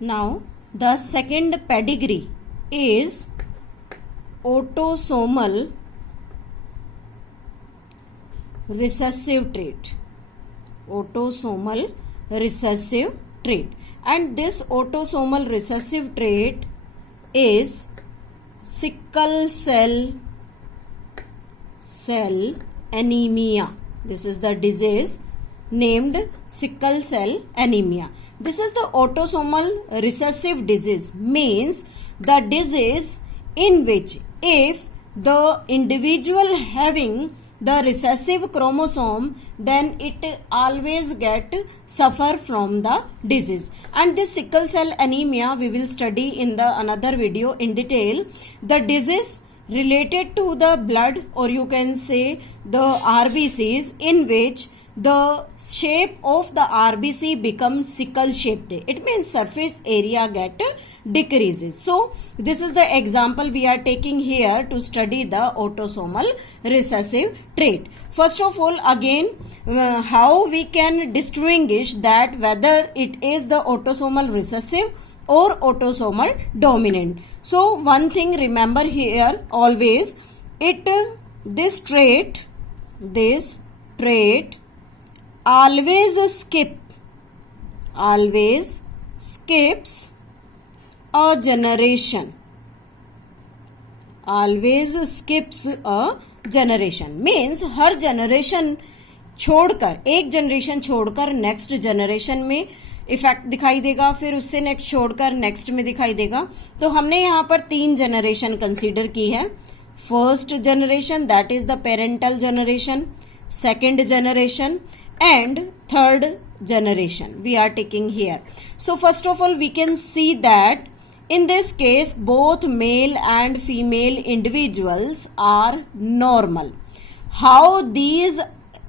Now, the second pedigree is autosomal recessive trait. Autosomal recessive trait. And this autosomal recessive trait is sickle cell anemia. This is the disease named sickle cell anemia. This is the autosomal recessive disease, means the disease in which if the individual having the recessive chromosome, then it always get suffer from the disease. And this sickle cell anemia we will study in the another video in detail. The disease related to the blood, or you can say the RBCs, in which the shape of the RBC becomes sickle shaped. It means surface area get decreases. So this is the example we are taking here to study the autosomal recessive trait. First of all, again, how we can distinguish that whether it is the autosomal recessive or autosomal dominant. So one thing remember here always, this trait always skips a generation. Always skips a generation means her generation छोड़कर, एक generation छोड़कर next generation में effect दिखाई देगा, फिर उससे next छोड़कर next में दिखाई देगा. तो हमने यहाँ पर 3 जनरेशन कंसीडर की है. First generation, that is the parental generation, second generation and third generation we are taking here. So first of all we can see that in this case both male and female individuals are normal. How these,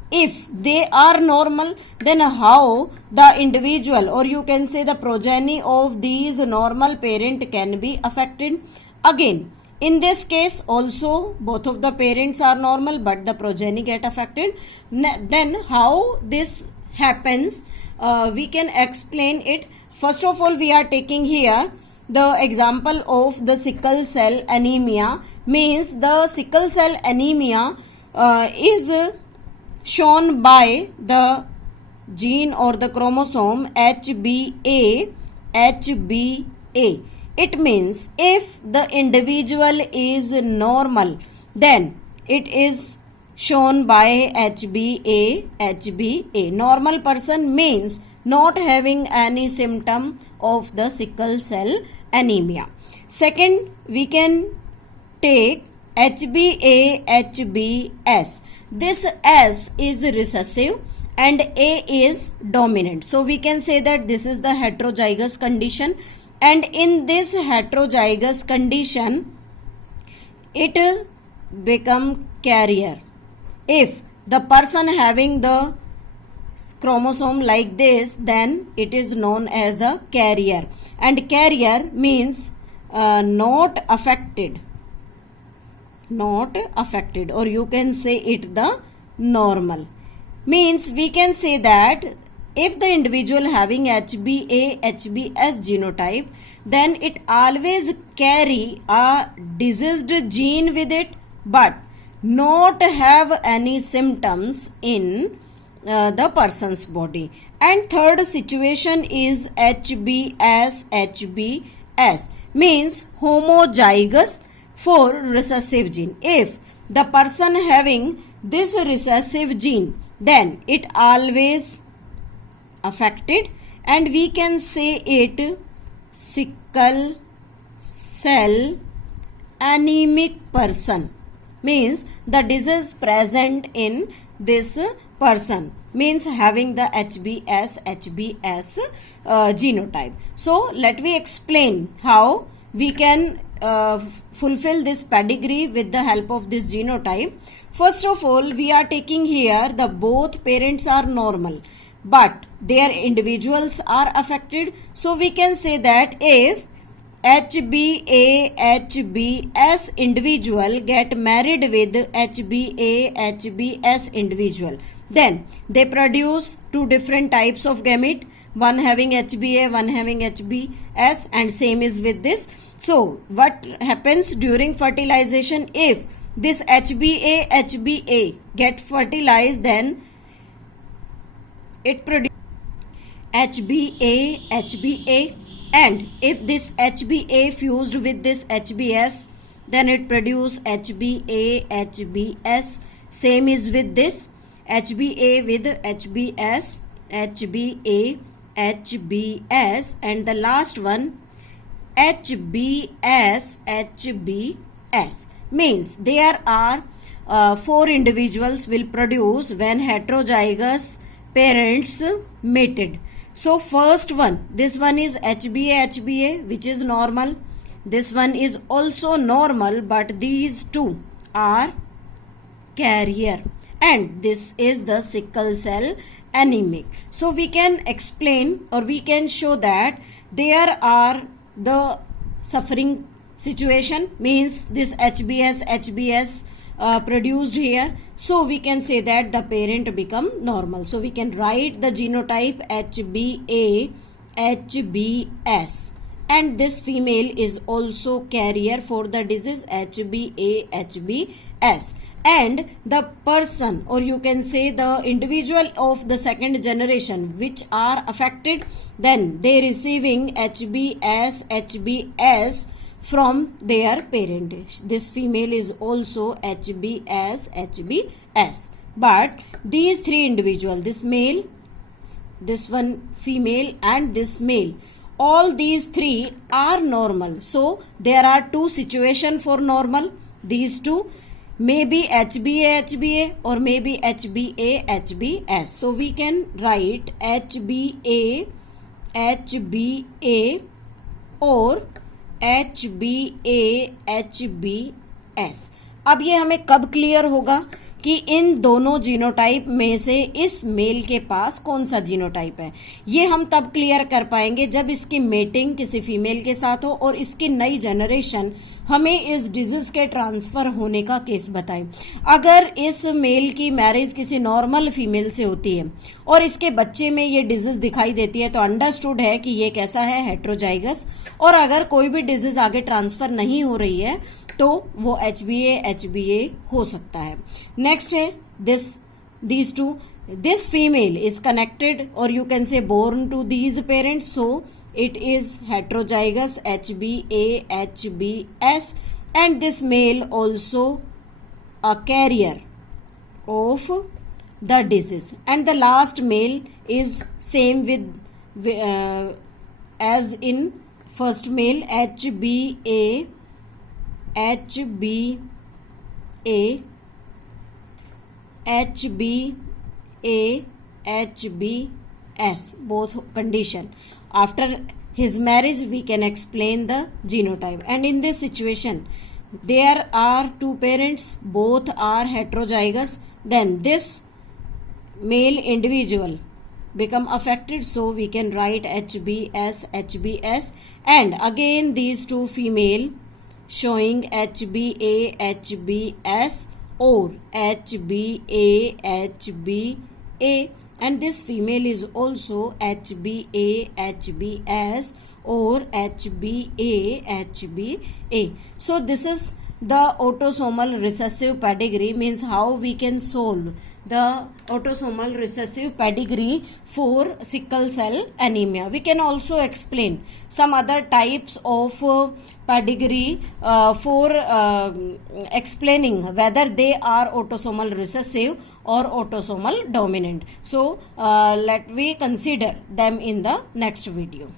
if they are normal, then how the individual, or you can say the progeny of these normal parent can be affected? Again, in this case also both of the parents are normal but the progeny get affected. Then how this happens, we can explain it. First of all we are taking here the example of the sickle cell anemia, means the sickle cell anemia is shown by the gene or the chromosome HBA. It means if the individual is normal, then it is shown by HBA. Normal person means not having any symptom of the sickle cell anemia. Second, we can take HBS. This S is recessive and A is dominant. So we can say that this is the heterozygous condition. And in this heterozygous condition, it become carrier. If the person having the chromosome like this, then it is known as the carrier. And carrier means not affected, or you can say it the normal. Means we can say that if the individual having HBS genotype, then it always carry a diseased gene with it but not have any symptoms in the person's body. And third situation is HBS, means homozygous for recessive gene. If the person having this recessive gene, then it always affected, and we can say it sickle cell anemic person, means the disease present in this person, means having the HBS genotype. So let me explain how we can fulfill this pedigree with the help of this genotype. First of all, we are taking here the both parents are normal but their individuals are affected. So we can say that if HBS individual get married with HBS individual, then they produce two different types of gamete. one having HbA, one having HbS, and same is with this. So what happens during fertilization? If this HbA get fertilized, then it produces HbA, and if this HbA fused with this HbS, then it produce HbS. Same is with this HbA with HbS, HbS, and the last one HbS. Means there are 4 individuals will produce when heterozygous parents mated. So first one, this one is HbA, which is normal. This one is also normal, but these two are carrier, and this is the sickle cell anemic. So we can explain, or we can show that there are the suffering situation, means this HbS produced here. So we can say that the parent become normal. So we can write the genotype HbA, HbS, and this female is also carrier for the disease HbA, HbS. And the person, or you can say the individual of the second generation which are affected, then they receiving HbS, HbS from their parent. This female is also HbS, HbS. But these 3 individuals, this male, this one female, and this male, all these 3 are normal. So there are 2 situations for normal. These 2 may be HbA, or maybe HbA, HbS. So we can write HbA, or HbA, HbS. अब ये हमें कब clear होगा कि इन दोनों genotype में से इस मेल के पास कौन सा जीनोटाइप है? ये हम तब क्लियर कर पाएंगे जब इसकी मेटिंग किसी फीमेल के साथ हो और इसकी नई जनरेशन हमें इस डिजीज के ट्रांसफर होने का केस बताए. अगर इस मेल की मैरिज किसी नॉर्मल फीमेल से होती है और इसके बच्चे में ये डिजीज दिखाई देती है, तो अंडरस्टूड है कि ये कैसा है, हेट्रोजाइगस. और अगर कोई भी डिजीज आगे ट्रांसफर नहीं हो रही है तो वो HbA हो सकता है. नेक्स्ट है these two. This female is connected, or you can say born to these parents, so it is heterozygous HbA, HbS, and this male also a carrier of the disease. And the last male is same with as in first male, HbA, HbA, HbS, both condition. After his marriage we can explain the genotype. And in this situation there are 2 parents, both are heterozygous, then this male individual become affected, so we can write HbS, HbS. And again these 2 female showing HbA, HbS, or HbA, HbA, and this female is also HbA, HbS, or HbA, HbA. So this is the autosomal recessive pedigree, means how we can solve the autosomal recessive pedigree for sickle cell anemia. We can also explain some other types of pedigree for explaining whether they are autosomal recessive or autosomal dominant. So let we consider them in the next video.